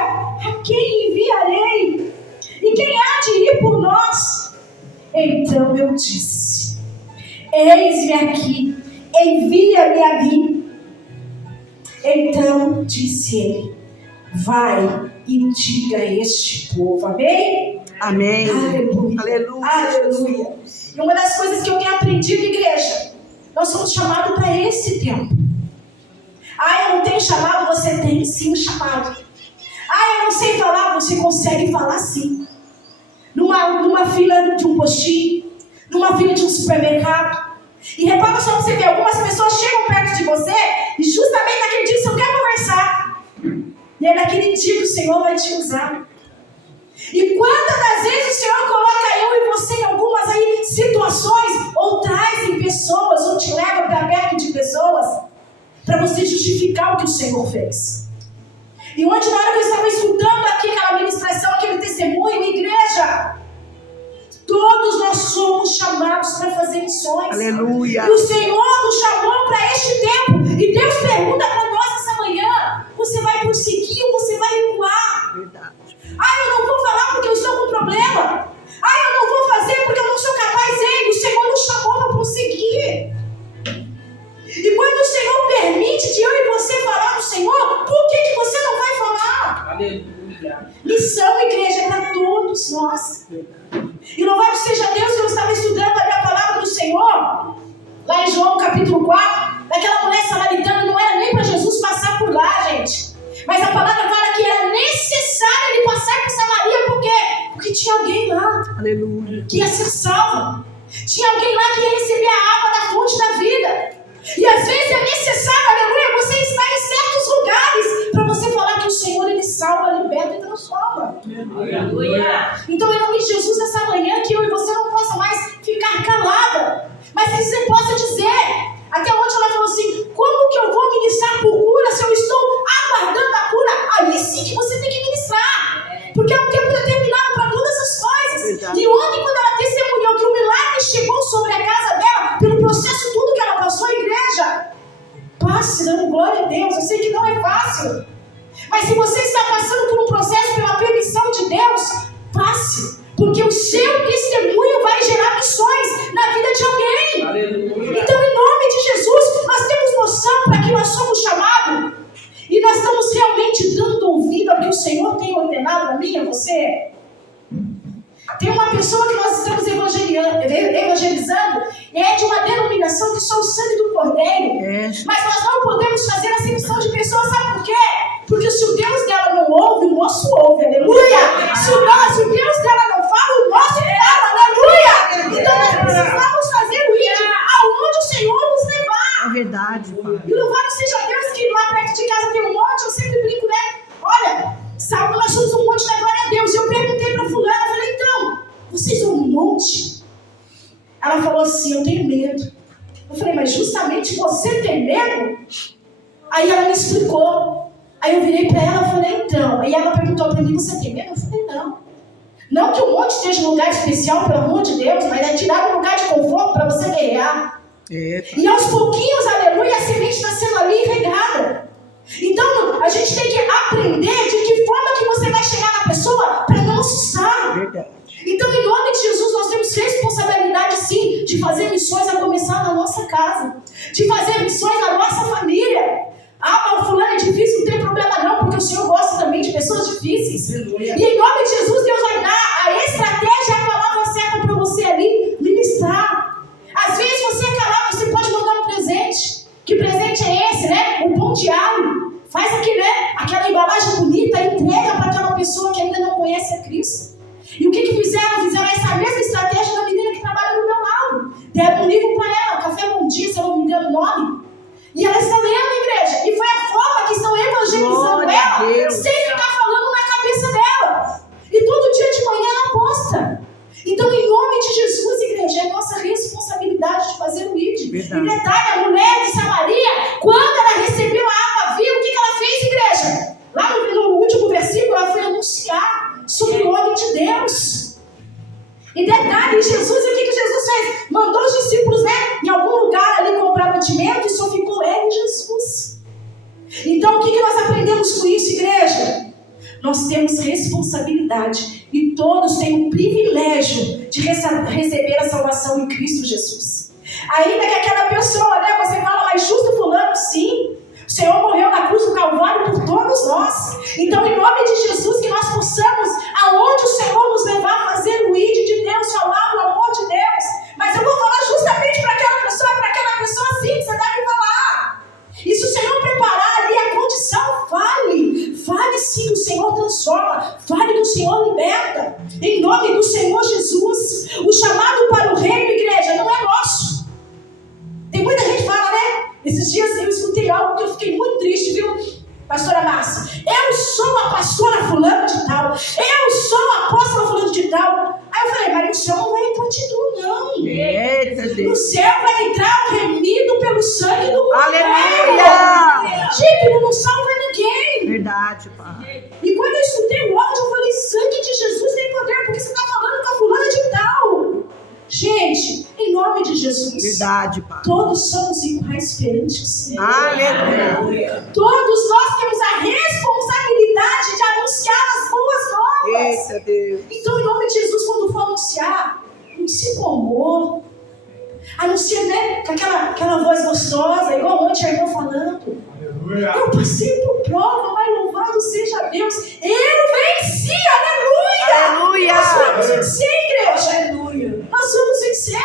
a quem enviarei? E quem há de ir por nós? Então eu disse: eis-me aqui, envia-me a mim. Então disse ele: vai e diga a este povo. Amém? Amém. Aleluia. Aleluia. Aleluia. E uma das coisas que eu tenho aprendido, igreja, nós somos chamados para esse tempo. Eu não tenho chamado, você tem sim um chamado. Eu não sei falar, você consegue falar sim. Numa fila de um postinho, numa fila de um supermercado. E repara só pra você ver, algumas pessoas chegam perto de você e justamente naquele dia você não quer conversar. E é naquele dia que o Senhor vai te usar. E quantas das vezes o Senhor coloca eu e você em algumas aí situações, ou traz em pessoas, ou te leva para perto de pessoas, para você justificar o que o Senhor fez. E ontem, na hora que eu estava escutando aqui aquela ministração, aquele testemunho, igreja, todos nós somos chamados para fazer missões. Aleluia. E o Senhor nos chamou para este tempo. E Deus pergunta para nós essa manhã: você vai prosseguir ou você vai recuar? Verdade. Eu não vou falar porque eu estou com problema. Eu não vou fazer porque eu não sou capaz. O Senhor nos chamou para prosseguir. E quando o Senhor permite de eu e você falar do Senhor, por que você não vai falar? Aleluia. Missão, igreja, é para todos nós. E louvado seja Deus que eu estava estudando a palavra do Senhor, lá em João capítulo 4, daquela mulher samaritana, não era nem para Jesus passar por lá, gente. Mas a palavra fala que era necessário ele passar por Samaria, por quê? Porque tinha alguém lá. Aleluia. Que ia ser salvo. Tinha alguém lá que ia receber a água da fonte da vida. E às vezes é necessário, aleluia, você estar em certos lugares para você falar que o Senhor, ele salva, liberta e transforma. Aleluia. Então, em nome de Jesus, essa manhã, que eu e você não possa mais ficar calada, mas que você possa dizer. Até ontem ela falou assim: como que eu vou ministrar por cura se eu estou aguardando a cura? Aí sim que você tem que ministrar, porque é um tempo determinado para todas as coisas. Verdade. E ontem, quando ela testemunhou que o milagre chegou sobre a casa dela, pelo processo tudo que ela passou, a igreja, passe dando glória a Deus. Eu sei que não é fácil, mas se você está passando por um processo pela permissão de Deus, passe, porque o seu testemunho vai gerar missões na vida de alguém. Aleluia. Então, em nome de Jesus, nós temos noção para que nós somos chamados e nós estamos realmente dando ouvido ao que o Senhor tem ordenado a mim e a você. Tem uma pessoa que nós estamos evangelizando e é de uma denominação que só o sangue do Cordeiro. Mas nós não podemos fazer acepção de pessoas, sabe por quê? Porque se o Deus dela não ouve, o nosso ouve, aleluia. Se o Deus dela não fala, o nosso fala, aleluia. Então nós precisamos fazer o ir aonde o Senhor nos levar. É verdade, Pai. E louvado seja Deus que lá perto de casa tem um monte, eu sempre brinco, né? Olha, sabe, nós somos um monte da glória a Deus. E eu perguntei para fulana, eu falei: então, vocês são um monte? Ela falou assim: eu tenho medo. Eu falei: mas justamente você tem medo? Aí ela me explicou. Aí eu virei para ela e falei: então. Aí ela perguntou para mim: você tem medo? Eu falei: não. Não que o monte esteja em um lugar especial, pelo amor de Deus, mas é tirar um lugar de conforto para você guerrear. E aos pouquinhos, aleluia, a semente está sendo ali regada. Então, a gente tem que aprender de que forma que você vai chegar na pessoa para não assustar. Verdade. Então, em nome de Jesus, nós temos responsabilidade, sim, de fazer missões a começar na nossa casa, de fazer missões na nossa família. Mas o fulano é difícil, não tem problema não, porque o Senhor gosta também de pessoas difíceis. Aleluia. E em nome de Jesus, Deus vai dar a estratégia, a palavra certa para você ali ministrar. Às vezes você é calado, você pode mandar um presente. Que presente é esse, né? Um pão diário. Faz aqui, né? Aquela embalagem bonita e entrega para aquela pessoa que ainda não conhece a Cristo. E o que fizeram? Fizeram essa mesma estratégia da menina que trabalha do meu lado. Deram um livro para ela, Café Bom Dia, se eu não me engano o nome. E ela está lendo, igreja. E foi a forma que estão evangelizando ela, sem ficar falando na cabeça dela. E todo dia de manhã ela posta. Então, em nome de Jesus, igreja, é nossa responsabilidade de fazer o ID. E detalhe, a mulher de Samaria, quando ela recebeu a água viva, o que ela fez, igreja? Lá no último versículo, ela foi anunciar sobre o nome de Deus. E detalhe, Jesus, o que Jesus fez? Mandou os discípulos, né, em algum lugar ali comprar mantimento e só ficou ela e Jesus. Então, o que nós aprendemos com isso, igreja? nós temos responsabilidade e todos têm o privilégio de receber a salvação em Cristo Jesus. Ainda que aquela pessoa, né, você fala, mas justo fulano, sim, o Senhor morreu na cruz do Calvário por todos nós. Então, em nome de Jesus, que nós possamos, aonde o Senhor nos levar, a fazer o ID de Deus, falar o amor de Deus. Mas eu vou falar justamente para aquela pessoa assim que você deve falar. E se o Senhor preparar ali a condição, fale sim que o Senhor transforma, fale que o Senhor liberta. Em nome do Senhor Jesus, o chamado para o reino, igreja, não é nosso. Tem muita gente que fala, né? Esses dias eu escutei algo que eu fiquei muito triste, viu, pastora Márcia? Eu sou a pastora fulano de tal, eu sou a apóstola fulano de tal. Aí eu falei, mas o céu não vai entrar título, não. Eita, Deus. No céu vai entrar o remido pelo sangue do Cordeiro. Aleluia! Título não salva ninguém. Verdade, Pai. E quando eu escutei o áudio, eu falei, sangue de Jesus tem poder, porque você está falando com a fulana de tal. Gente, em nome de Jesus, Verdade, Pai. todos somos iguais perante o Senhor. Aleluia. Todos nós temos a responsabilidade de anunciar as boas novas. Eita, Deus. Então, em nome de Jesus, quando for anunciar, anuncie com amor. Anuncia, né, com aquela voz gostosa, igual ontem a irmã falando. Aleluia. Eu passei por prova, mas louvado seja Deus. Eu venci, aleluia! Aleluia. Nós vamos vencer, igreja. Aleluia. Nós vamos vencer.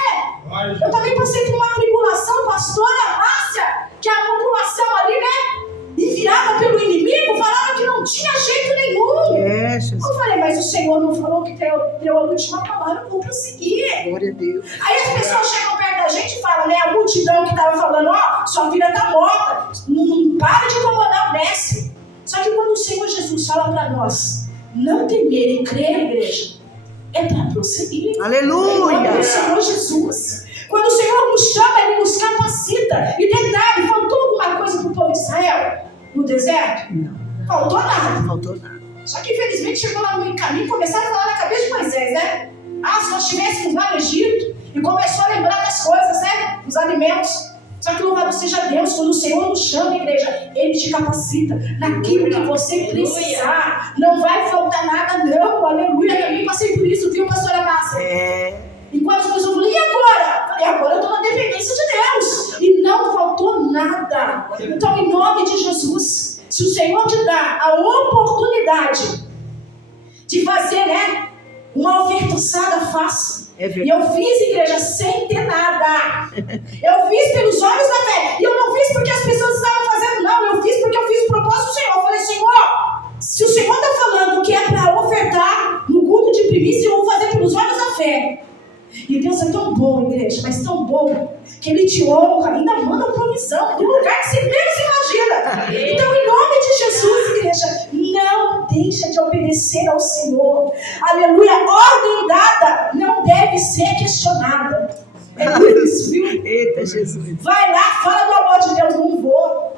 Eu também passei por uma tribulação, pastora Márcia, que a população ali, né, enviada pelo inimigo, falava que não tinha jeito nenhum. É, Jesus. Eu falei, mas o Senhor não falou que deu a última palavra, eu vou prosseguir. Glória a Deus. Aí as pessoas chegam perto da gente e falam, né, a multidão que estava falando, ó, sua filha está morta, não para de incomodar o mestre. Só que quando o Senhor Jesus fala para nós, não temer e crer, igreja, é para prosseguir. Aleluia. Em nome do Senhor Jesus. Quando o Senhor nos chama, Ele nos capacita. E detalhe, faltou alguma coisa para o povo de Israel no deserto? Não. Faltou nada. Não faltou nada. Só que infelizmente chegou lá no meio do caminho e começaram a falar na cabeça de Moisés, né? Ah, se nós estivéssemos lá no Egito, e começou a lembrar das coisas, né? Dos alimentos. Só que louvado seja Deus, quando o Senhor nos chama, igreja, Ele te capacita naquilo que você precisar. Não vai faltar nada, não. Aleluia. Eu também passei por isso, viu, pastora Márcia? Enquanto as pessoas falam, e agora? Falei, agora eu estou na dependência de Deus. E não faltou nada. Então, em nome de Jesus, se o Senhor te dá a oportunidade de fazer, né, uma oferta ossada, faça. E eu fiz, igreja, sem ter nada. Eu fiz pelos olhos da fé. E eu não fiz porque as pessoas estavam fazendo, não. Eu fiz porque eu fiz o propósito do Senhor. Eu falei, Senhor, se o Senhor está falando que é para ofertar no culto de primícia, eu vou fazer pelos olhos da fé. E Deus é tão bom, igreja, mas tão bom, que Ele te honra, ainda manda provisão do lugar que você menos imagina. Então, em nome de Jesus, igreja, não deixa de obedecer ao Senhor. Aleluia. Ordem dada não deve ser questionada. É isso, viu? Eita, Jesus. Vai lá, fala do amor de Deus, não vou.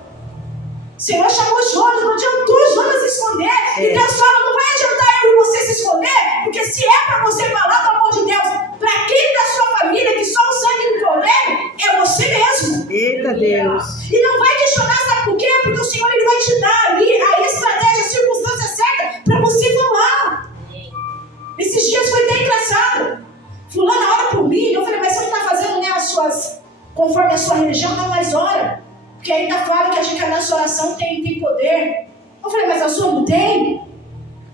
O Senhor chamou Jonas, não adiantou Jonas se esconder. E Deus fala, não vai adiantar eu e você se esconder, porque se é para você falar do amor de Deus para quem da sua família, que só o sangue do Cordeiro, é você mesmo. Eita, Deus. E não vai questionar, sabe por quê? Porque o Senhor Ele vai te dar ali a estratégia, a circunstância certa para você falar. Esses dias foi até engraçado. Fulana ora por mim. Eu falei, mas você não está fazendo, né, as suas, conforme a sua religião, não, mas ora. Porque ainda fala que a nossa oração tem poder. Eu falei, mas a sua não tem?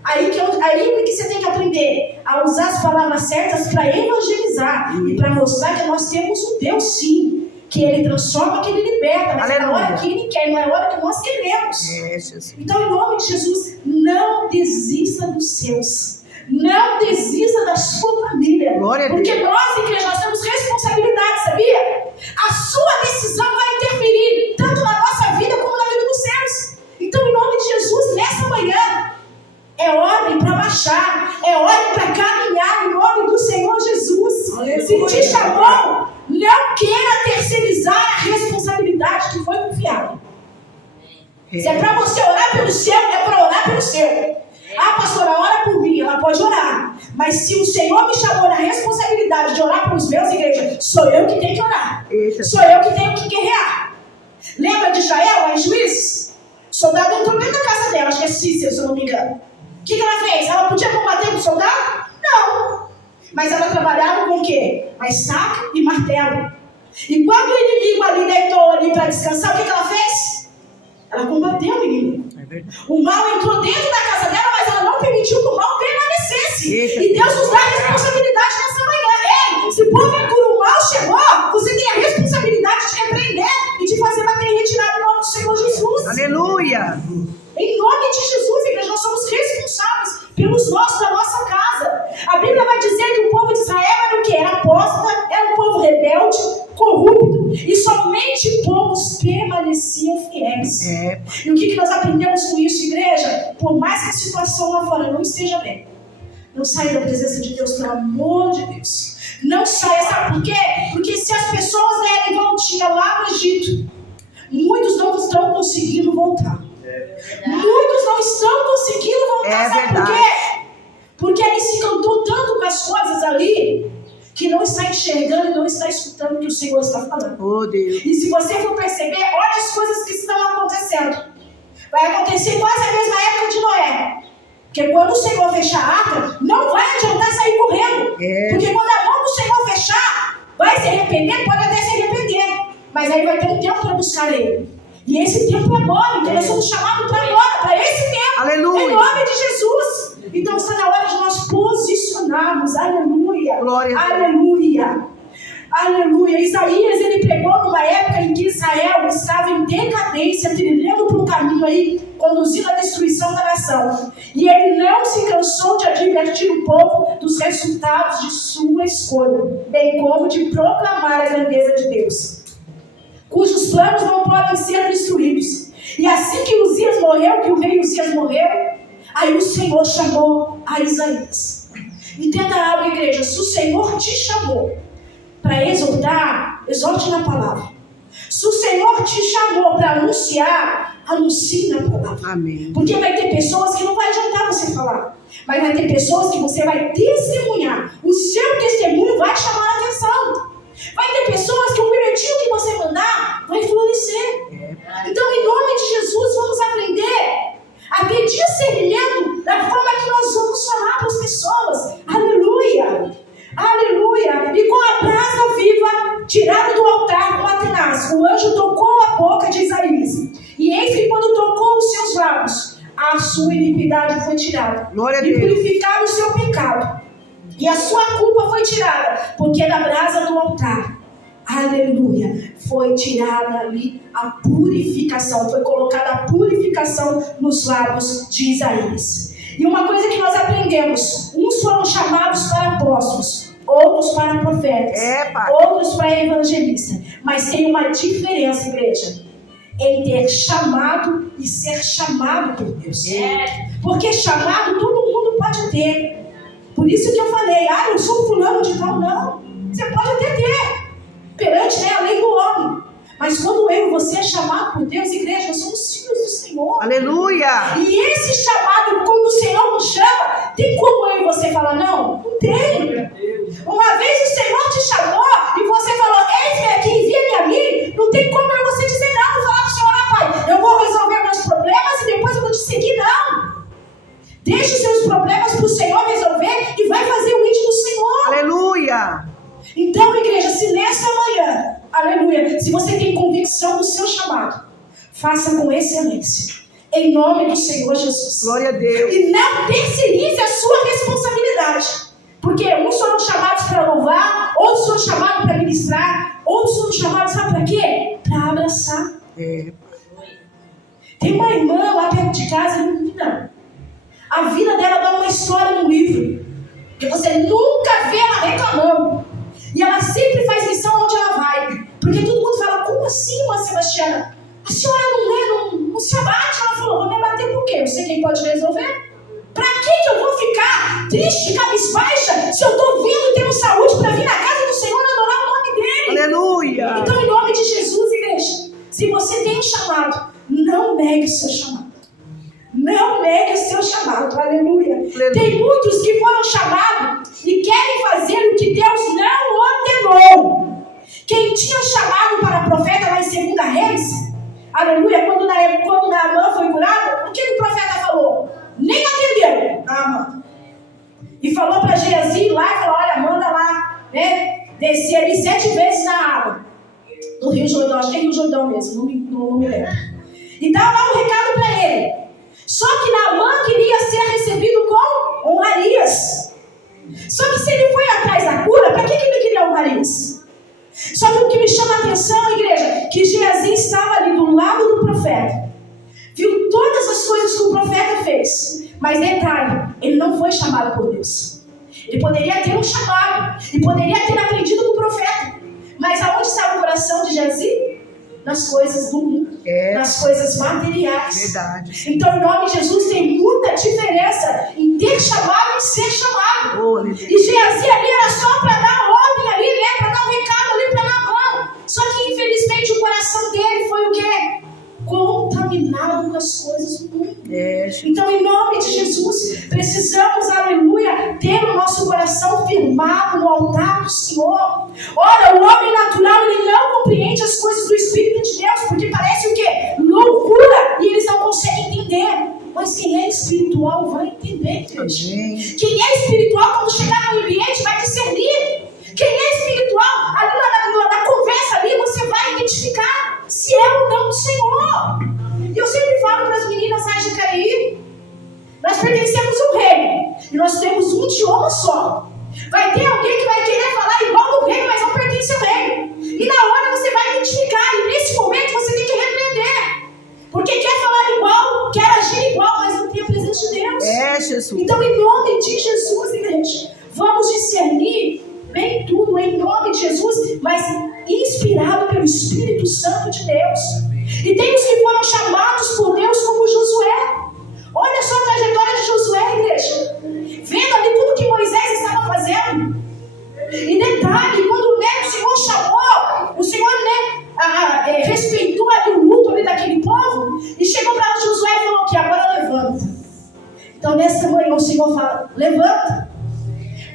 Aí que você tem que aprender a usar as palavras certas para evangelizar e para mostrar que nós temos um Deus, sim, que Ele transforma, que Ele liberta, mas é na hora que Ele quer, não é a hora que nós queremos. Então, em nome de Jesus, não desista dos seus. Não desista da sua família. Porque nós, igreja, nós temos responsabilidade, sabia? A sua decisão vai interferir tanto na nossa vida como na vida dos seus. Então, em nome de Jesus, nessa manhã, é ordem para baixar, é ordem para caminhar em nome do Senhor Jesus. Aleluia. Se te chamou, não queira terceirizar a responsabilidade que foi confiada. Se é para você orar pelo seu, é para orar pelo seu. Ah, pastora, ora por mim, ela pode orar. Mas se o Senhor me chamou na responsabilidade de orar pelos meus, igreja, sou eu que tenho que orar. Sou eu que tenho que guerrear. Lembra de Jael, lá em Juízes? O soldado entrou dentro da casa dela, acho que é Cícero, se eu não me engano. soldado? Não. Mas ela trabalhava com o quê? A estaca e martelo. E quando o inimigo ali deitou ali para descansar, o que ela fez? Ela combateu o inimigo. O mal entrou dentro da casa dela, mas ela não permitiu que o mal permanecesse. E Deus nos dá a responsabilidade nessa manhã. Ei, se porventura o mal chegou, você tem a responsabilidade de repreender e de fazer bater em retirada em nome do Senhor Jesus. Aleluia. Em nome de Jesus, igreja, nós somos responsáveis pelos nossos da nossa casa. A Bíblia vai dizer que o povo de Israel era o quê? Era apóstata, era um povo rebelde, corrupto, e somente poucos permaneciam fiéis. E o que nós aprendemos com isso, igreja? Por mais que a situação lá fora não esteja bem, não saia da presença de Deus, pelo amor de Deus. Não saia, sabe por quê? Porque se as pessoas derem voltinha lá no Egito, muitos não estão conseguindo voltar. Muitos não estão conseguindo voltar, sabe por quê? Porque eles se encantou tanto com as coisas ali, que não está enxergando e não está escutando o que o Senhor está falando. Oh, Deus. E se você for perceber, olha as coisas que estão acontecendo. Vai acontecer quase a mesma época de Noé. Porque quando o Senhor fechar a arca, não vai adiantar sair correndo. Porque quando a mão do Senhor fechar, vai se arrepender, pode até se arrepender. Mas aí vai ter um tempo para buscar Ele. E esse tempo é agora. Então nós somos chamados para agora, para esse tempo. Aleluia. Em nome de Jesus. Então está na hora de nós posicionarmos. Aleluia. Glória a Deus. Aleluia. Aleluia. Isaías, ele pregou numa época em que Israel estava em decadência, trilhando por um caminho aí, conduzindo à destruição da nação. E ele não se cansou de advertir o povo dos resultados de sua escolha, bem como de proclamar a grandeza de Deus, cujos planos não podem ser destruídos. E assim que Uzias morreu, que o rei Uzias morreu, aí o Senhor chamou a Isaías. Entenda algo, igreja, se o Senhor te chamou para exortar, exorte na palavra. Se o Senhor te chamou para anunciar, anuncie na palavra. Amém. Porque vai ter pessoas que não vai adiantar você falar, mas vai ter pessoas que você vai testemunhar. O seu testemunho vai chamar a atenção. Vai ter pessoas que o bilhetinho que você mandar vai florescer. Então, em nome de Jesus, vamos aprender a ter discernimento da forma que nós vamos falar para as pessoas. Aleluia! Aleluia! E com a brasa viva tirada do altar com a tenaz, o anjo tocou a boca de Isaías. E eis que quando tocou os seus lábios, a sua iniquidade foi tirada. Glória a E Deus. purificaram o seu pecado. E a sua culpa foi tirada, porque da brasa do altar, aleluia, foi tirada ali a purificação, foi colocada a purificação nos lábios de Isaías. E uma coisa que nós aprendemos, uns foram chamados para apóstolos, outros para profetas, outros para evangelistas, mas tem uma diferença, igreja, em ter chamado e ser chamado por Deus. Porque chamado todo mundo pode ter. Por isso que eu falei, eu sou fulano de tal. Não, você pode até ter, perante a lei do homem. Mas quando eu e você é chamado por Deus, igreja, nós somos filhos do Senhor. Aleluia. E esse chamado, quando o Senhor nos chama, tem como eu e você falar não? Não tem. Uma vez o Senhor te chamou e você falou, eis-me aqui, envia-me a mim. Não tem como eu e você dizer não, vou falar para o Senhor, Pai, eu vou resolver meus problemas e depois eu vou te seguir, não. Deixe os seus problemas para o Senhor resolver e vai fazer o íntimo do Senhor. Aleluia. Então, igreja, se nessa manhã, aleluia, se você tem convicção do seu chamado, faça com excelência, em nome do Senhor Jesus. Glória a Deus. E não terceirize a sua responsabilidade, porque uns foram chamados para louvar, outros foram chamados para ministrar, outros foram chamados, sabe para quê? Para abraçar. Tem uma irmã lá perto de casa, menina, a vida dela dá uma história no livro, que você nunca vê ela reclamando. E ela sempre faz missão onde ela vai. Porque todo mundo fala, como assim, irmã Sebastiana? A senhora não se abate? Ela falou, vou me abater por quê? Eu sei quem pode resolver. Pra que eu vou ficar triste, cabisbaixa, se eu estou vindo e tendo saúde para vir na casa do Senhor e adorar o nome dEle? Aleluia. Então, em nome de Jesus, igreja, se você tem um chamado, não negue o seu chamado. Não negue o seu chamado, aleluia. Tem muitos que foram chamados e querem fazer o que Deus não ordenou. Quem tinha chamado para profeta lá em 2 Reis, aleluia, quando Naamã foi curado, o que o profeta falou? Nem atendeu Naamã. falou para Geazi ir lá e falou: olha, manda lá, né, descer ali 7 vezes na água do Rio Jordão, acho que é Rio Jordão mesmo, não me lembro. E dá lá um recado para ele. Só que Naamã queria ser recebido com honrarias. Só que se ele foi atrás da cura, para que ele queria honrarias? Só que o que me chama a atenção, igreja, que Geazi estava ali do lado do profeta, viu todas as coisas que o profeta fez, mas detalhe, ele não foi chamado por Deus. Ele poderia ter um chamado, ele poderia ter aprendido com o profeta, mas aonde estava o coração de Geazi? Nas coisas do mundo, nas coisas materiais. Verdade. Então, em nome de Jesus, tem muita diferença em ter chamado e ser chamado. E Geazi ali era só para dar ordem ali, né? Para dar um recado ali para Naamã. Só que, infelizmente, o coração dele foi o quê? Contaminado com as coisas do mundo. Então, em nome de Jesus, precisamos, aleluia, ter o nosso coração firmado no altar do Senhor. Olha, o homem natural, ele não compreende as coisas do Espírito de Deus, porque parece o quê? Loucura, e eles não conseguem entender. Mas quem é espiritual vai entender, igreja. Quem é espiritual, quando chegar no ambiente, vai discernir. Quem é espiritual, ali na conversa ali, você vai identificar se é ou não do Senhor. E eu sempre falo para as meninas lá de Jacareí, nós pertencemos a um reino, e nós temos um idioma só. Vai ter alguém que vai querer falar igual do reino, mas não pertence ao reino. E na hora você vai identificar, e nesse momento você tem que repreender. Porque quer falar igual, quer agir igual, mas não tem a presença de Deus. Jesus. Então, em nome de Jesus, igreja, vamos discernir bem tudo em nome de Jesus, mas inspirado pelo Espírito Santo de Deus. E tem os que foram chamados por Deus como Josué. Olha só a trajetória de Josué, igreja. Vendo ali tudo que Moisés estava fazendo. E detalhe, quando o Senhor chamou, o Senhor respeitou ali o luto ali daquele povo, e chegou para Josué e falou que agora levanta. Então nessa manhã o Senhor fala: levanta,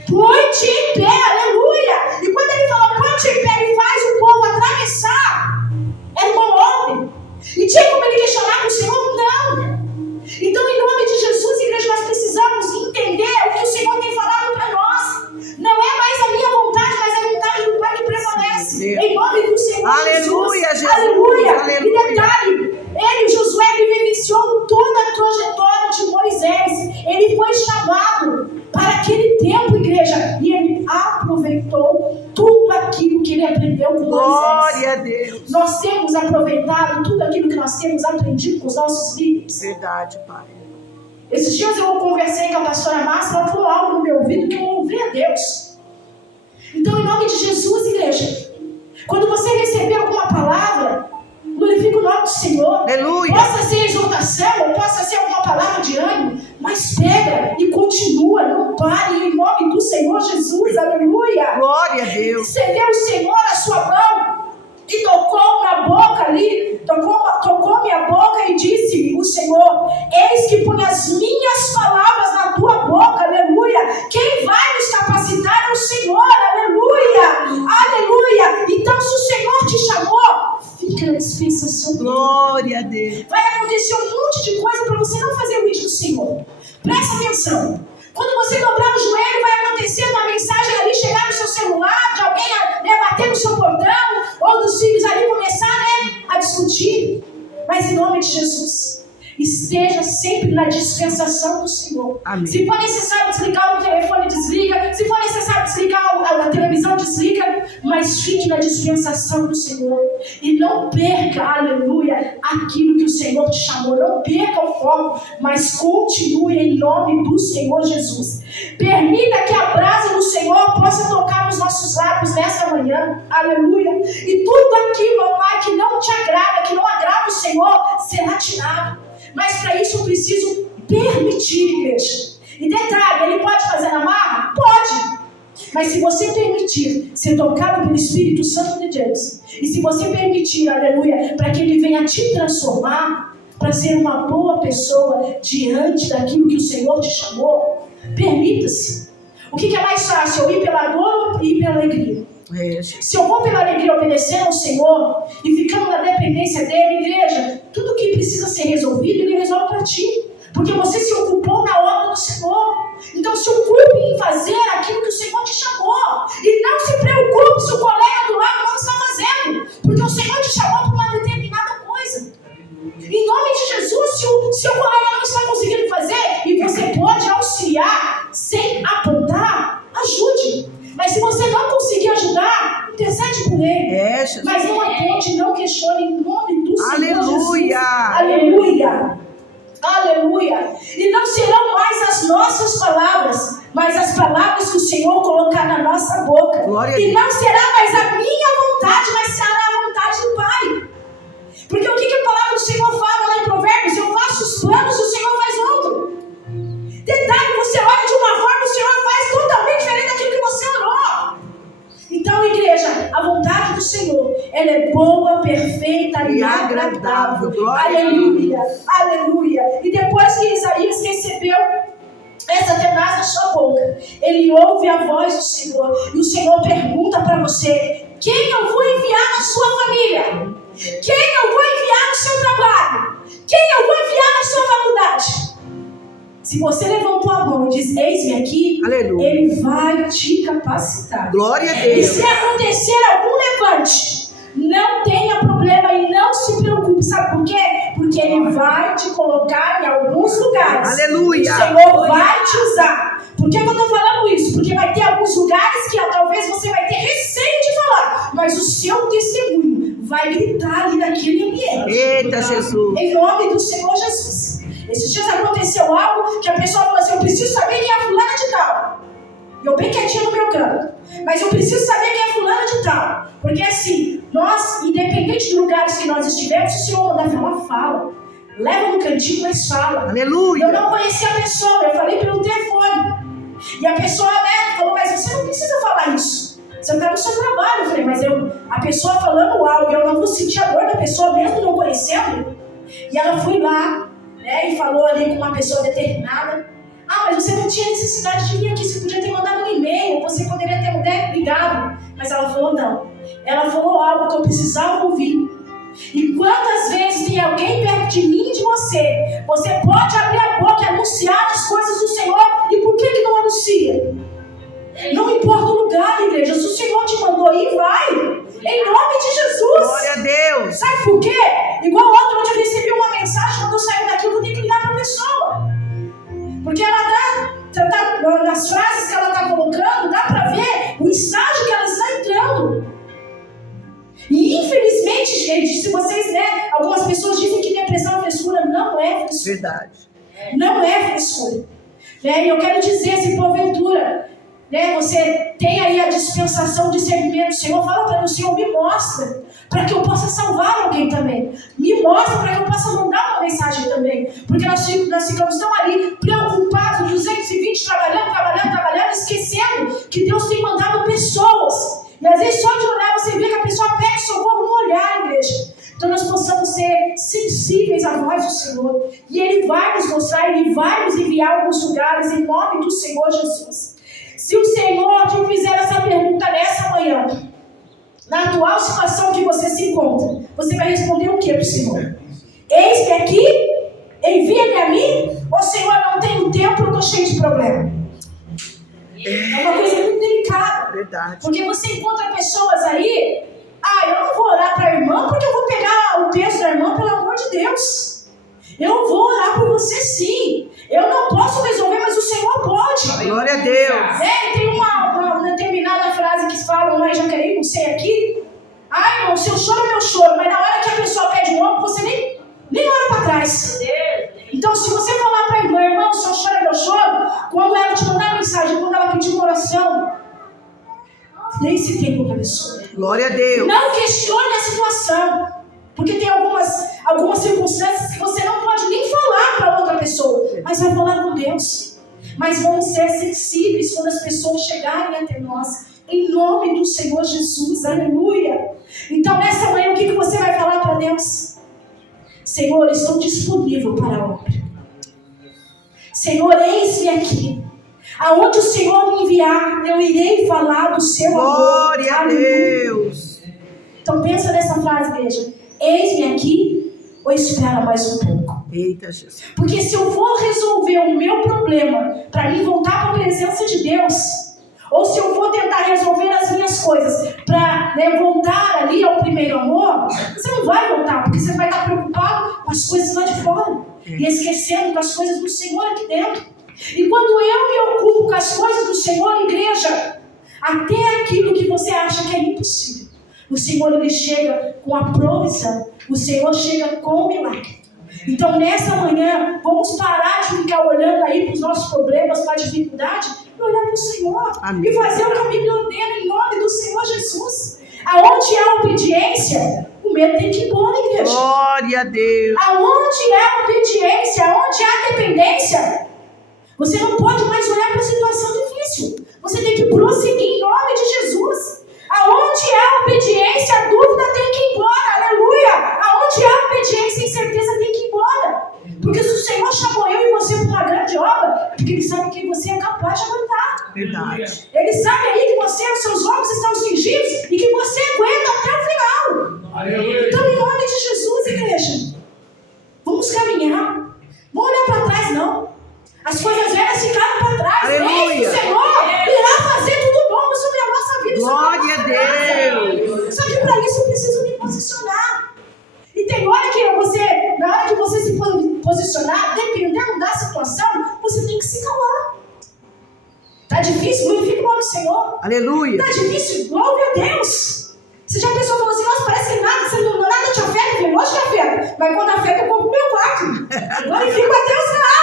põe-te em pé, aleluia. E quando ele fala põe-te em pé e faz o povo atravessar, era uma ordem. E tinha como ele questionar o Senhor? Não. Então, em nome de Jesus, igreja, nós precisamos entender o que o Senhor tem falado para nós. Não é mais a minha vontade, mas a vontade do Pai que prevalece. Em nome do Senhor Aleluia, Jesus. Jesus. Aleluia. Aleluia. E detalhe, ele, Josué, ele vivenciou toda a trajetória de Moisés. Ele foi chamado para aquele tempo, igreja, e ele aproveitou tudo aquilo que ele aprendeu com Moisés. Glória a Deus. Nós temos aproveitado tudo aquilo que nós temos aprendido com os nossos líderes. Verdade, Pai. Esses dias eu conversei com a pastora Márcia, ela falou algo no meu ouvido que eu ouvi a Deus. Então, em nome de Jesus, igreja, quando você receber alguma palavra, glorifique o nome do Senhor. Aleluia. Possa ser exortação, ou possa ser alguma palavra de ânimo, mas pega e continua, não pare, em nome do Senhor Jesus, aleluia. Glória a Deus. Estendeu o Senhor a sua mão e tocou na boca ali, tocou minha boca e disse o Senhor: eis que põe as minhas palavras na tua boca, aleluia. Quem vai nos capacitar é o Senhor, aleluia, aleluia. Então, se o Senhor te chamou, fica na dispensação. Glória a Deus. Vai acontecer um monte de coisa para você não fazer o vídeo do Senhor. Presta atenção. Quando você dobrar o joelho, vai acontecer uma mensagem ali chegar no seu celular, de alguém bater no seu portão, ou dos filhos ali começar a discutir. Mas em nome de Jesus, esteja sempre na dispensação do Senhor. Amém. Se for necessário desligar o telefone, desliga. Se for necessário desligar a televisão, desliga. Mas fique na dispensação do Senhor. E não perca, aleluia, aquilo que o Senhor te chamou. Não perca o foco, mas continue em nome do Senhor Jesus. Permita que a brasa do Senhor possa tocar nos nossos lábios nessa manhã. Aleluia. E tudo aquilo, ó Pai, que não te agrada, que não agrada o Senhor, será tirado. Mas para isso eu preciso permitir, igreja. E detalhe, ele pode fazer na marra? Pode. Mas se você permitir ser tocado pelo Espírito Santo de Deus, e se você permitir, aleluia, para que ele venha te transformar, para ser uma boa pessoa diante daquilo que o Senhor te chamou, permita-se. O que é mais fácil? Eu ir pela dor ou ir pela alegria? Se eu vou pela alegria obedecendo ao Senhor e ficando na dependência dele, igreja, tudo que precisa ser resolvido, ele resolve para ti. Porque você se ocupou na obra do Senhor. Então se ocupe em fazer Jesus. Mas não aponte, não questione em nome do Senhor Aleluia. Jesus. Aleluia. Aleluia. E não serão mais as nossas palavras, mas as palavras que o Senhor colocar na nossa boca. Glória a E Deus. não será mais a minha vontade, mas será a vontade do Pai. Porque o que a palavra do Senhor fala lá em Provérbios? Eu faço os planos, o Senhor faz outro. Detalhe, você olha de uma forma, o Senhor faz totalmente diferente daquilo que você orou. Então, igreja, a vontade do Senhor, ela é boa, perfeita e agradável. Aleluia, aleluia. E depois que Isaías recebeu essa tenaz na sua boca, ele ouve a voz do Senhor. E o Senhor pergunta para você: quem eu vou enviar na sua família? Quem eu vou enviar no seu trabalho? Quem eu vou enviar na sua faculdade? Se você levantou a mão e diz: eis-me aqui, Aleluia. Ele vai te capacitar. Glória a E Deus. se acontecer algum levante, não tenha problema e não se preocupe. Sabe por quê? Porque Ele vai te colocar em alguns lugares. Aleluia. O Senhor vai te usar. Por que eu estou falando isso? Porque vai ter alguns lugares que talvez você vai ter receio de falar, mas o seu testemunho vai gritar ali naquele ambiente. Eita, Jesus. Em nome do Senhor Jesus. Esses dias aconteceu algo que a pessoa falou assim: eu preciso saber quem é a fulana de tal. E eu bem quietinho no meu canto. Mas eu preciso saber quem é a fulana de tal. Porque assim, nós, independente dos lugares que nós estivermos, se o Senhor mandar falar, fala. Leva no cantinho, mas fala. Aleluia. Eu não conhecia a pessoa, eu falei pelo telefone. E a pessoa, falou: mas você não precisa falar isso. Você está no seu trabalho. Eu falei: mas a pessoa falando algo, eu não vou sentir a dor da pessoa mesmo não conhecendo. E ela foi lá, e falou ali com uma pessoa determinada: ah, mas você não tinha necessidade de vir aqui, você podia ter mandado um e-mail, você poderia ter ligado. Mas ela falou: não. Ela falou algo que eu precisava ouvir. E quantas vezes tem alguém perto de mim e de você, você pode abrir a boca e anunciar as coisas do Senhor, e por que não anuncia? Não importa o lugar, igreja, se o Senhor te mandou ir, vai. Em nome de Jesus. Glória a Deus. Sabe por quê? Igual ontem, onde eu recebi uma mensagem, quando eu saio daqui, eu vou ter que ligar para a pessoa. Porque ela nas frases que ela está colocando, dá para ver o estágio que ela está entrando. E infelizmente, gente, se vocês, algumas pessoas dizem que depressão é frescura. Não é frescura. Verdade. Não é frescura. E eu quero dizer, se porventura, você tem aí a dispensação de discernimento do Senhor, fala para o Senhor: me mostra, para que eu possa salvar alguém também. Me mostra para que eu possa mandar uma mensagem também. Porque nós ficamos tão ali preocupados, 220, trabalhando, esquecendo que Deus tem mandado pessoas. E às vezes só de olhar você vê que a pessoa pede socorro no olhar, igreja. Então nós possamos ser sensíveis à voz do Senhor. E Ele vai nos mostrar, Ele vai nos enviar a alguns lugares em nome do Senhor Jesus. Se o Senhor te fizer essa pergunta nessa manhã, na atual situação que você se encontra, você vai responder o que para o Senhor? Eis-me aqui, envia-me a mim, ou Senhor, não tenho tempo, eu estou cheio de problema? É uma coisa muito delicada. Verdade. Porque você encontra pessoas aí: eu não vou orar para a irmã porque eu vou pegar o texto da irmã, pelo amor de Deus. Eu vou orar por você sim. Eu não posso resolver, mas o Senhor pode. Glória a Deus. Tem uma determinada frase que falam lá em Jacareí, não sei aqui: irmão, seu choro é meu choro. Mas na hora que a pessoa pede um ombro, você nem olha para trás. Então, se você falar para a irmã: irmão, seu choro é meu choro, quando ela te mandar mensagem, quando ela pedir uma oração, dê esse tempo para a pessoa. Glória a Deus. Não questione a situação, porque tem algumas circunstâncias que você não pode nem falar para outra pessoa, mas vai falar com Deus. Mas vamos ser sensíveis quando as pessoas chegarem até nós, em nome do Senhor Jesus. Aleluia. Então, nessa manhã, o que você vai falar para Deus? Senhor, estou disponível para a obra. Senhor, eis-me aqui. Aonde o Senhor me enviar, eu irei falar do seu amor. Glória a Deus. Então pensa nessa frase, igreja: eis-me aqui, ou espera mais um pouco. Eita, Jesus. Porque se eu for resolver o meu problema para mim voltar para a presença de Deus, ou se eu for tentar resolver as minhas coisas para voltar ali ao primeiro amor, você não vai voltar, porque você vai estar preocupado com as coisas lá de fora e esquecendo das coisas do Senhor aqui dentro. E quando eu me ocupo com as coisas do Senhor, igreja, até aquilo que você acha que é impossível, O Senhor, Ele chega com a provisão. O Senhor chega com o milagre. Então, nessa manhã, vamos parar de ficar olhando aí para os nossos problemas, para a dificuldade, e olhar para o Senhor. Amém. E fazer o que a Bíblia ordena em nome do Senhor Jesus. Aonde há obediência, o medo tem que ir embora, igreja. Glória a Deus. Aonde há obediência, aonde há dependência, você não pode mais olhar para a situação difícil. Você tem que prosseguir em nome de Jesus. Aonde há obediência, a dúvida tem que ir embora. Aleluia! Aonde há obediência, a incerteza tem que ir embora. Porque se o Senhor chamou eu e você para uma grande obra, é porque Ele sabe que você é capaz de aguentar. Verdade. Ele sabe aí que você, os seus ombros estão cingidos e que você aguenta até o final. Aleluia. Então, em nome de Jesus, igreja, vamos caminhar. Não olhar para trás, não. As coisas velhas ficaram para trás. Aleluia. Eis que o Senhor irá fazer tudo novo sobre a nossa vida. Glória a Deus. Só que para isso eu preciso me posicionar. E tem hora que na hora que você se posicionar, dependendo da situação, você tem que se calar. Tá difícil? Glorifica o nome do Senhor. Aleluia. Tá difícil? Louve a Deus. Você já pensou, falou assim, nossa, parece que nada te afeta, filho. Lógico que afeta. Mas quando afeta, eu vou pro meu quarto. Glorifico a Deus lá.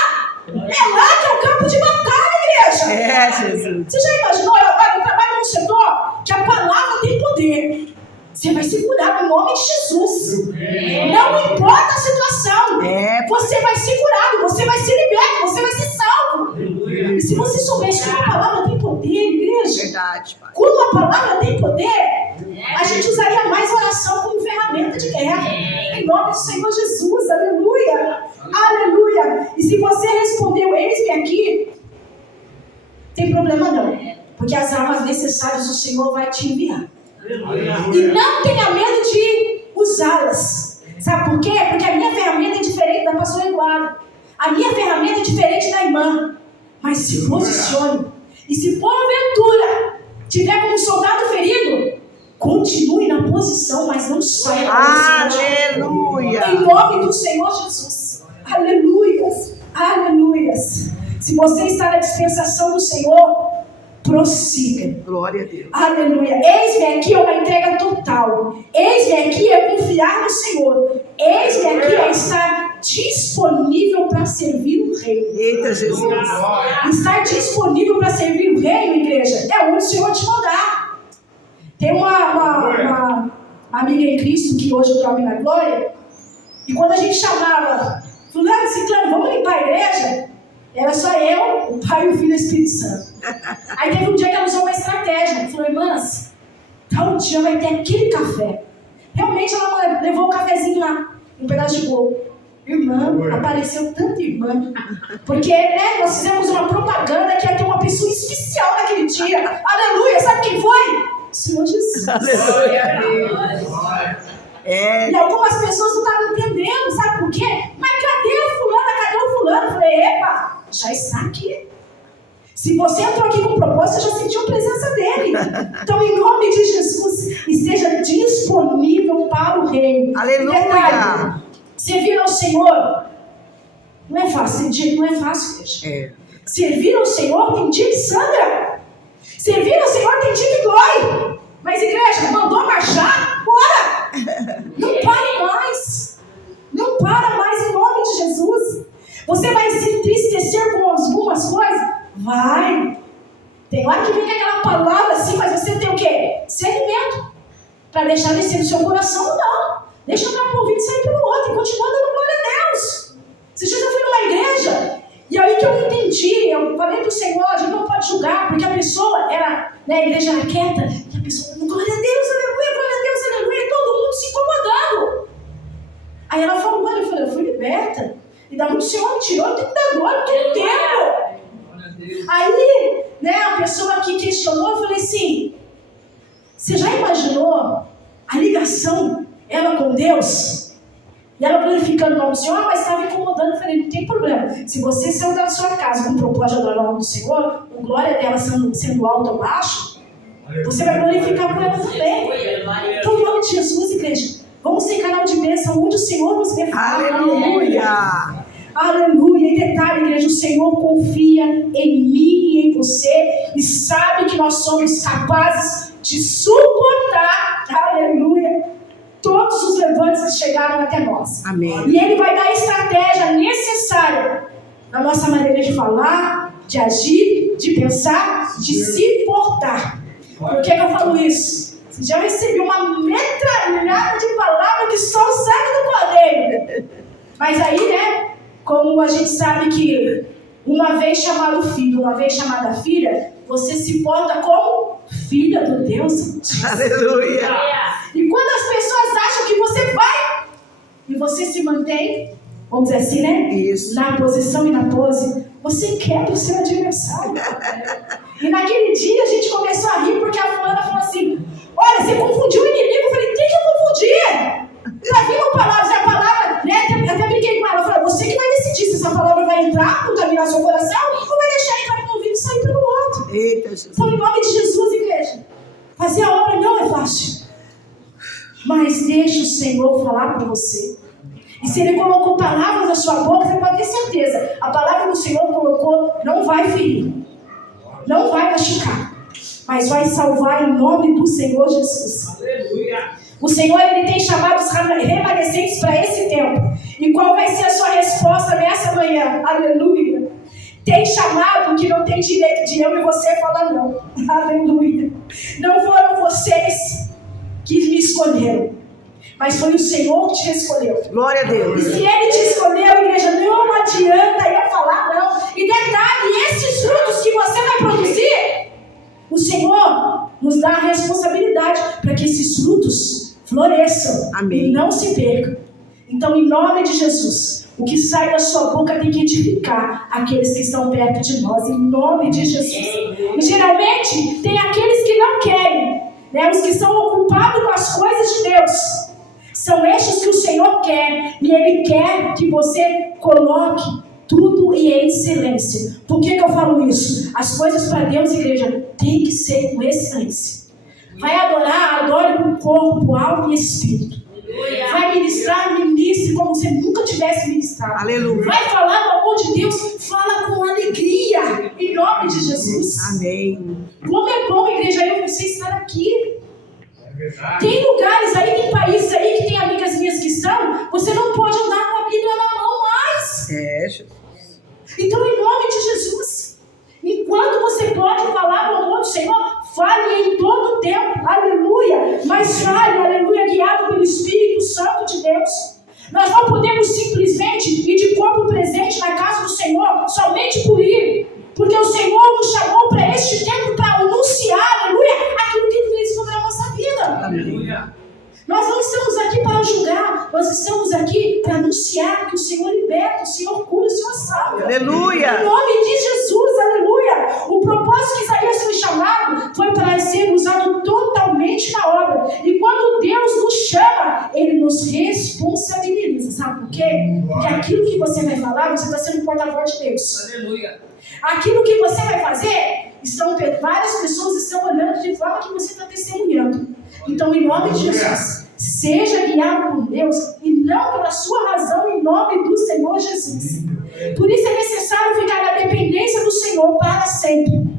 É lá que é o campo de batalha, igreja. É, Jesus. Você já imaginou? Eu trabalho num setor que a palavra tem poder. Você vai segurar no nome de Jesus. Não importa a situação. Você vai ser curado, você vai ser liberto, você vai ser salvo. E se você soubesse como a palavra tem poder, igreja, Verdade, Pai. como a palavra tem poder, a gente usaria mais oração como ferramenta de guerra. Em nome do Senhor Jesus, aleluia. Aleluia. E se você respondeu, eis-me aqui, tem problema não. Porque as armas necessárias o Senhor vai te enviar. E não tenha medo de usá-las. Sabe por quê? Porque a minha ferramenta é diferente da pastora Eduarda. A minha ferramenta é diferente da irmã. Mas se posicione. E se porventura tiver como soldado ferido, continue na posição, mas não saia da posição. Aleluia. Em nome do Senhor Jesus. Aleluias. Aleluias. Se você está na dispensação do Senhor, prossiga. Glória a Deus. Aleluia. Eis-me aqui é uma entrega total. Eis-me aqui é confiar no Senhor. Eis-me aqui é estar disponível para servir o reino. Eita, Jesus. Estar disponível para servir o reino, igreja, é onde o Senhor te mandar. Tem uma amiga em Cristo que hoje dorme na glória. E quando a gente chamava fulano, ciclano, vamos limpar a igreja, era só eu, o Pai, o Filho e o Espírito Santo. Aí teve um dia que ela usou uma estratégia. Ela falou, irmãs, tal dia vai ter aquele café. Realmente ela levou um cafezinho lá, um pedaço de bolo. Irmã, apareceu tanta irmã. Porque nós fizemos uma propaganda que ia ter uma pessoa especial naquele dia. Aleluia, sabe quem foi? O Senhor Jesus. E algumas pessoas não estavam entendendo, sabe por quê? Mas cadê a fulana, cadê o fulano? Eu falei, epa, já está aqui. Se você entrou aqui com propósito, você já sentiu a presença dele. Então, em nome de Jesus, esteja disponível para o reino. Aleluia. Detalhe, servir ao Senhor não é fácil. Tem dia que não é fácil, igreja. Servir ao Senhor tem dia que sangra. Servir ao Senhor tem dia que dói. Mas, igreja, mandou marchar? Bora! Não pare mais. Não para mais em nome de Jesus. Você vai se entristecer com algumas coisas? Vai. Tem hora que vem aquela palavra assim, mas você tem o quê? Discernimento. Para deixar descer no seu coração, não. Deixa entrar por um ouvido e sair pelo outro. E continua dando glória a Deus. Esses dias eu fui numa igreja. E aí que eu entendi. Eu falei pro Senhor, a gente não pode julgar. Porque a pessoa era, a igreja era quieta. E a pessoa dando glória a Deus, aleluia, glória a Deus, aleluia. E todo mundo se incomodando. Aí ela falou, olha, eu fui liberta. E da onde o Senhor me tirou, eu tenho que dar glória todo o tempo. Aí, a pessoa que questionou, eu falei assim, você já imaginou a ligação, ela com Deus? E ela glorificando o nome do Senhor, mas estava incomodando. Eu falei, não tem problema. Se você saiu da sua casa com propósito de adorar o nome do Senhor, o glória dela sendo alto ou baixo, você vai glorificar por ela também. Então, em nome de Jesus, igreja, vamos ser canal de bênção onde o Senhor nos vê falar. Aleluia. Aleluia. E detalhe, igreja, o Senhor confia em mim e em você e sabe que nós somos capazes de suportar, aleluia, todos os levantes que chegaram até nós. Amém. E Ele vai dar a estratégia necessária na nossa maneira de falar, de agir, de pensar, de se portar. Por que eu falo isso? Você já recebeu uma metralhada de palavra que só o sangue do cordeiro. Mas aí, né, como a gente sabe que uma vez chamado filho, uma vez chamada filha, você se porta como filha do Deus. Aleluia. E quando as pessoas acham que você vai e você se mantém, vamos dizer assim, né? Isso. Na posição e na pose, você quebra o seu adversário. E naquele dia a gente começou a rir porque a fulana falou assim: olha, você confundiu o inimigo. Eu falei: quem que eu confundi? Tá vindo palavras, a palavra, né? Até brinquei com ela. Eu falei: você que vai decidir se essa palavra vai entrar, contaminar seu coração, ou vai deixar entrar pelo ouvido e sair pelo outro. Eita, Jesus. Então, em nome de Jesus, igreja, fazer a obra não é fácil. Mas deixa o Senhor falar para você. E se Ele colocou palavras na sua boca, você pode ter certeza. A palavra que o Senhor colocou não vai ferir. Não vai machucar. Mas vai salvar em nome do Senhor Jesus. Aleluia. O Senhor, Ele tem chamado os remanescentes para esse tempo. E qual vai ser a sua resposta nessa manhã? Aleluia. Tem chamado que não tem direito de eu e você falar não. Aleluia. Não foram vocês que me escolheram, mas foi o Senhor que te escolheu. Glória a E Deus. se Ele te escolheu, igreja, não adianta eu falar não. E detalhe, esses frutos que você vai produzir, o Senhor nos dá a responsabilidade para que esses frutos floresçam. Amém. E não se percam. Então, em nome de Jesus, o que sai da sua boca tem que edificar aqueles que estão perto de nós, em nome de Jesus. E geralmente tem aqueles que não querem, né? Os que são ocupados com as coisas de Deus. São estes que o Senhor quer, e Ele quer que você coloque tudo e em excelência. Por que eu falo isso? As coisas para Deus, igreja, tem que ser com excelência. Vai adorar, adore com corpo, alma e espírito. Vai ministrar, ministre como você nunca tivesse ministrado. Aleluia. Vai falar do amor de Deus, fala com alegria, em nome de Jesus. Amém. Como é bom, igreja, eu e você estar aqui. Verdade. Tem lugares aí, tem países aí que tem amigas minhas que estão, você não pode andar com a Bíblia na mão mais. É, Jesus. Então, em nome de Jesus, enquanto você pode falar do amor do Senhor, fale em todo o tempo, aleluia. Mas fale, aleluia, guiado pelo Espírito Santo de Deus. Nós não podemos simplesmente ir de corpo presente na casa do Senhor somente por ir, porque o Senhor nos chamou para este tempo para anunciar, aleluia, aquilo que Ele fez sobre a nossa vida. Aleluia. Nós não estamos aqui para julgar, nós estamos aqui para anunciar que o Senhor liberta, o Senhor cura, o Senhor salva. Aleluia. Em nome de Jesus, aleluia. O propósito que Isaías foi chamado foi para ser usado totalmente na obra. E quando Deus nos chama, Ele nos responsabiliza. Sabe por quê? Porque aquilo que você vai falar, você está sendo um porta-voz de Deus. Aleluia. Aquilo que você vai fazer, várias pessoas estão olhando de forma que você está testemunhando. Então, em nome de Jesus, seja guiado por Deus e não pela sua razão, em nome do Senhor Jesus. Por isso é necessário ficar na dependência do Senhor para sempre.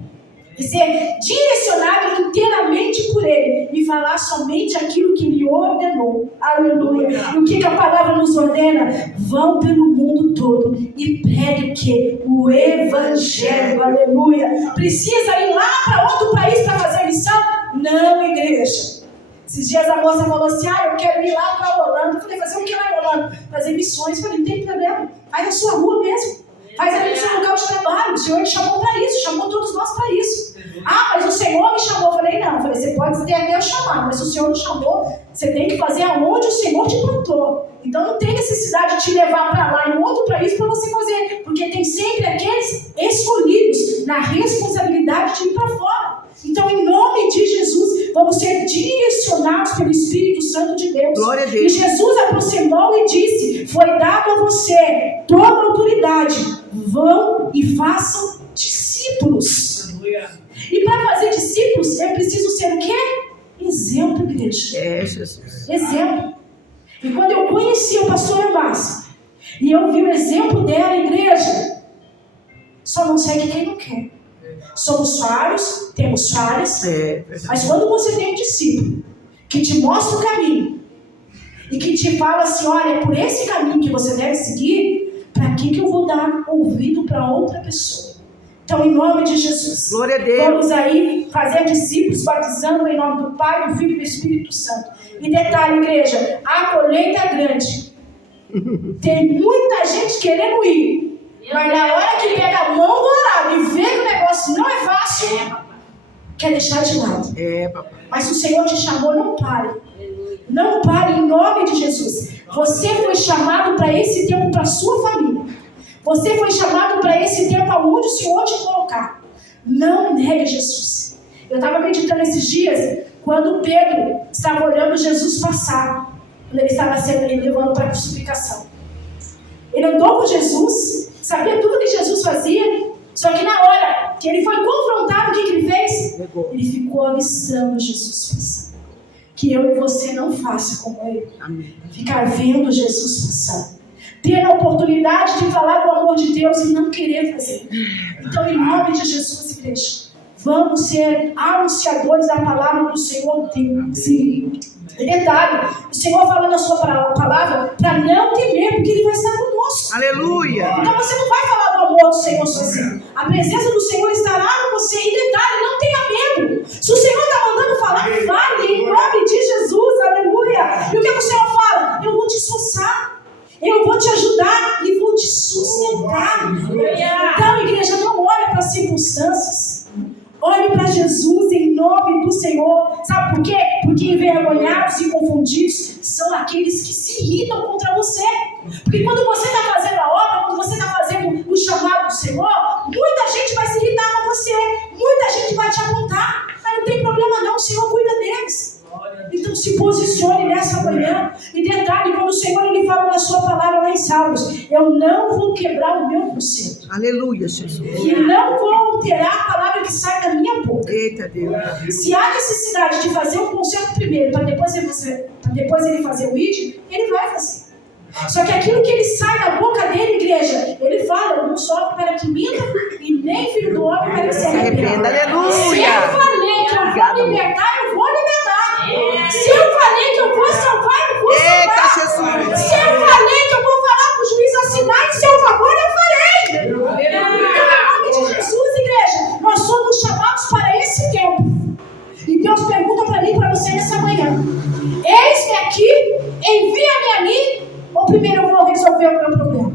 E ser direcionado inteiramente por Ele e falar somente aquilo que Ele ordenou. Aleluia. E o que a palavra nos ordena? Vão pelo mundo todo e pregue o quê? O Evangelho. Aleluia. Precisa ir lá para outro país para fazer missão? Não, igreja. Esses dias a moça falou assim: eu quero ir lá para a Holanda. Eu falei: fazer o que lá em Holanda? Fazer missões. Eu falei: não tem problema. Faz na sua rua mesmo. Faz ali no seu local de trabalho. O Senhor te chamou para isso, chamou todos nós para isso. Mas o Senhor me chamou. Eu falei: não. Eu falei: você pode ter até o chamado, mas se o Senhor me chamou, você tem que fazer aonde o Senhor te plantou. Então não tem necessidade de te levar para lá em outro país para você fazer, porque tem sempre aqueles escolhidos na responsabilidade de ir para fora. Então, em nome de Jesus, vamos ser direcionados pelo Espírito Santo de Deus. Glória a Deus. E Jesus aproximou e disse: foi dado a você toda a autoridade. Vão e façam discípulos. Aleluia. E para fazer discípulos, é preciso ser o quê? Exemplo, igreja. É, Jesus. Exemplo. E quando eu conheci a pastora Márcia, e eu vi o exemplo dela, igreja, só não segue quem não quer. Somos falhos, temos falhas, Verdade. mas quando você tem um discípulo que te mostra o caminho e que te fala assim, olha, é por esse caminho que você deve seguir, para que eu vou dar ouvido para outra pessoa? Então, em nome de Jesus, Glória a Deus. vamos aí fazer discípulos, batizando em nome do Pai, do Filho e do Espírito Santo. E detalhe, igreja, a colheita é grande. Tem muita gente querendo ir, mas na hora que pega a mão do horário e vê que o negócio não é fácil, quer deixar de lado. Papai. Mas se o Senhor te chamou, não pare. Não pare em nome de Jesus. Você foi chamado para esse tempo, para a sua família. Você foi chamado para esse tempo aonde o Senhor te colocar. Não negue Jesus. Eu estava meditando esses dias, quando Pedro estava olhando Jesus passar, quando ele estava sendo levando para a crucificação. Ele andou com Jesus, sabia tudo que Jesus fazia, só que na hora que ele foi confrontado, o que ele fez? Ele ficou avistando Jesus passando. Que eu e você não faça como ele. Amém. Ficar vendo Jesus passando. Ter a oportunidade de falar do amor de Deus e não querer fazer. Então, em nome de Jesus, igreja, vamos ser anunciadores da palavra do Senhor. Sim. Detalhe, o Senhor falou na sua palavra para não temer, porque Ele vai estar conosco. Aleluia. Então você não vai falar do amor do Senhor sozinho. A presença do Senhor estará com você. E detalhe, não tenha medo. Se o Senhor está mandando falar, fale em nome de Jesus. Aleluia. E o que o Senhor fala? Eu vou te esforçar. Eu vou te ajudar e vou te sustentar. Então, igreja, não olhe para as circunstâncias. Olhe para Jesus em nome do Senhor. Sabe por quê? Porque envergonhados e confundidos são aqueles que se irritam contra você. Porque quando você está fazendo a obra, quando você está fazendo o chamado do Senhor, muita gente vai se irritar com você. Muita gente vai te apontar. Mas não tem problema não, o Senhor cuida deles. Então se posicione nessa manhã. E detalhe, quando o Senhor ele fala na sua palavra lá em Salmos, eu não vou quebrar o meu conceito. Aleluia, Jesus. E não vou alterar a palavra que sai da minha boca. Eita Deus. Se há necessidade de fazer um concerto primeiro, para depois ele fazer o id, ele vai fazer. Só que aquilo que ele sai da boca dele, igreja, ele fala, eu não sou para que minta e nem filho do homem para que se arrependa. Aleluia. Se eu falei que eu vou libertar, eu vou libertar. Se eu falei que eu vou salvar, eu vou salvar. Eita, Jesus. Se eu falei que eu vou falar para o juiz assinar em seu favor, eu farei. Em nome de Jesus, igreja, nós somos chamados para esse tempo. E Deus pergunta para mim e para você nessa manhã: eis-me aqui, envia-me a mim, ou primeiro eu vou resolver o meu problema?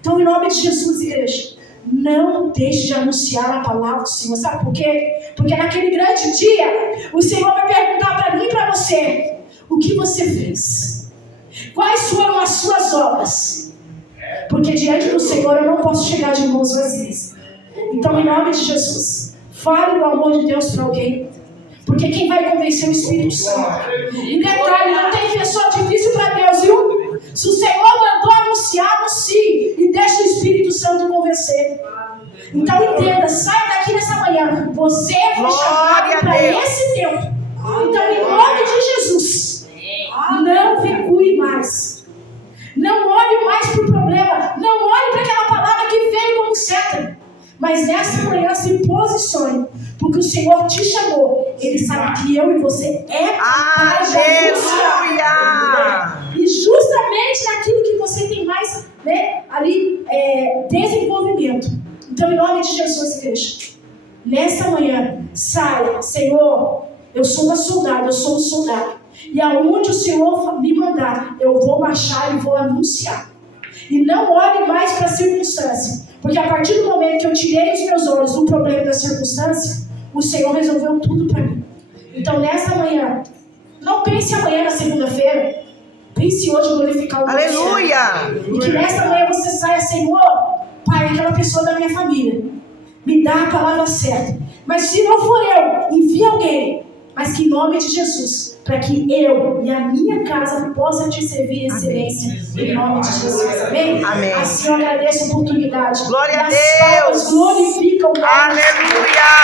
Então, em nome de Jesus, igreja, não deixe de anunciar a palavra do Senhor. Sabe por quê? Porque naquele grande dia, o Senhor vai perguntar para mim e para você: o que você fez? Quais foram as suas obras? Porque diante do Senhor eu não posso chegar de mãos vazias. Então, em nome de Jesus, fale do amor de Deus para alguém. Porque quem vai convencer é o Espírito Santo. E detalhe, não tem pessoa difícil para Deus, viu? Se o Senhor mandou anunciar, anuncie. E deixe o Espírito Santo convencer. Então entenda, sai daqui nessa manhã. Você foi chamado para esse tempo. Então, em nome de Jesus, não recue mais. Não olhe mais para o problema. Não olhe para aquela palavra que veio como seta. Mas nessa manhã se posicione. Porque o Senhor te chamou. Ele sabe que eu e você é capaz de anunciar. E justamente naquilo que você tem mais, né, ali, desenvolvimento. Então, em nome de Jesus, igreja, nessa manhã, saia. Senhor, eu sou uma soldada, eu sou um soldado. E aonde o Senhor me mandar, eu vou marchar e vou anunciar. E não olhe mais para a circunstância. Porque a partir do momento que eu tirei os meus olhos do problema da circunstância, o Senhor resolveu tudo para mim. Então, nessa manhã, não pense amanhã na segunda-feira. Pense hoje em glorificar o nome do Senhor. Aleluia. E que nessa manhã você saia: Senhor, Pai, aquela pessoa da minha família, me dá a palavra certa. Mas se não for eu, envia alguém. Mas que em nome de Jesus, para que eu e a minha casa possa te servir em excelência. Em nome de Jesus. Amém? Amém. Assim eu agradeço a oportunidade. Glória a As palmas Deus. glorificam o nome do Senhor. Aleluia.